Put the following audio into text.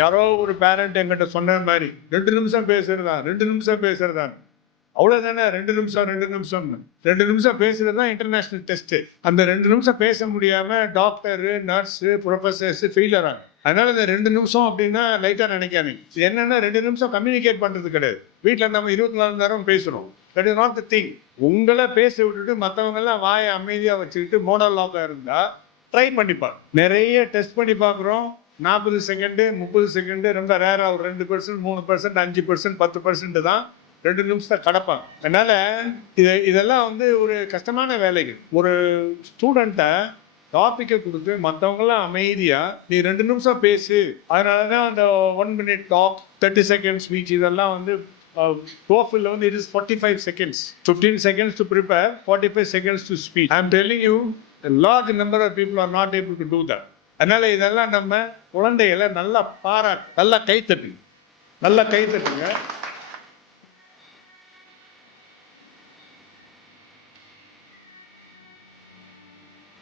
யாரோ ஒரு பேரண்ட் என்கிட்ட சொன்ன மாதிரி 2 நிமிஷம் பேசுறதா 2 நிமிஷம் பேசுறதா அவ்வளோதானே 2 நிமிஷம் 2 நிமிஷம் பேசுறது தான் இன்டர்நேஷ்னல் டெஸ்ட்டு. அந்த 2 நிமிஷம் பேச முடியாமல் டாக்டரு நர்ஸு ப்ரொஃபஸர்ஸு ஃபெயில் ஆகிறாங்க. அதனால் இந்த 2 நிமிஷம் அப்படின்னா லைட்டாக நினைக்காதீங்க. என்னென்னா 2 நிமிஷம் கம்யூனிகேட் பண்ணுறது கிடையாது. வீட்டில் நம்ம 24 மணி நேரம் பேசுகிறோம். That is not the thing. உங்களை பேச விட்டுட்டு மற்றவங்கெல்லாம் வாயை அமைதியாக வச்சுக்கிட்டு மோனோலாகாக இருந்தால் ட்ரை பண்ணிப்பாங்க. நிறைய டெஸ்ட் பண்ணி பார்க்குறோம். 40 செகண்டு 30 செகண்டு ரொம்ப ரேராக ஒரு 2%, 3%, 5%, 10% தான் 2 நிமிஷத்தை கடப்பாங்க. அதனால் இதெல்லாம் வந்து ஒரு கஷ்டமான வேலைகள். ஒரு ஸ்டூடெண்ட்டை டாப்பிக்கை கொடுத்து மற்றவங்களாம் அமைதியாக நீ 2 நிமிஷம் பேசு. அதனால தான் அந்த 1 minute டாக் 30 செகண்ட்ஸ் ஸ்பீச் இதெல்லாம் வந்து TOEFL வந்து it is 45 seconds. 15 seconds to prepare, 45 seconds to speak. I am telling you, a large number of people are not able to do that. அதனால் இதெல்லாம் நம்ம குழந்தைகளை நல்லா நல்லா கை தட்டுங்க.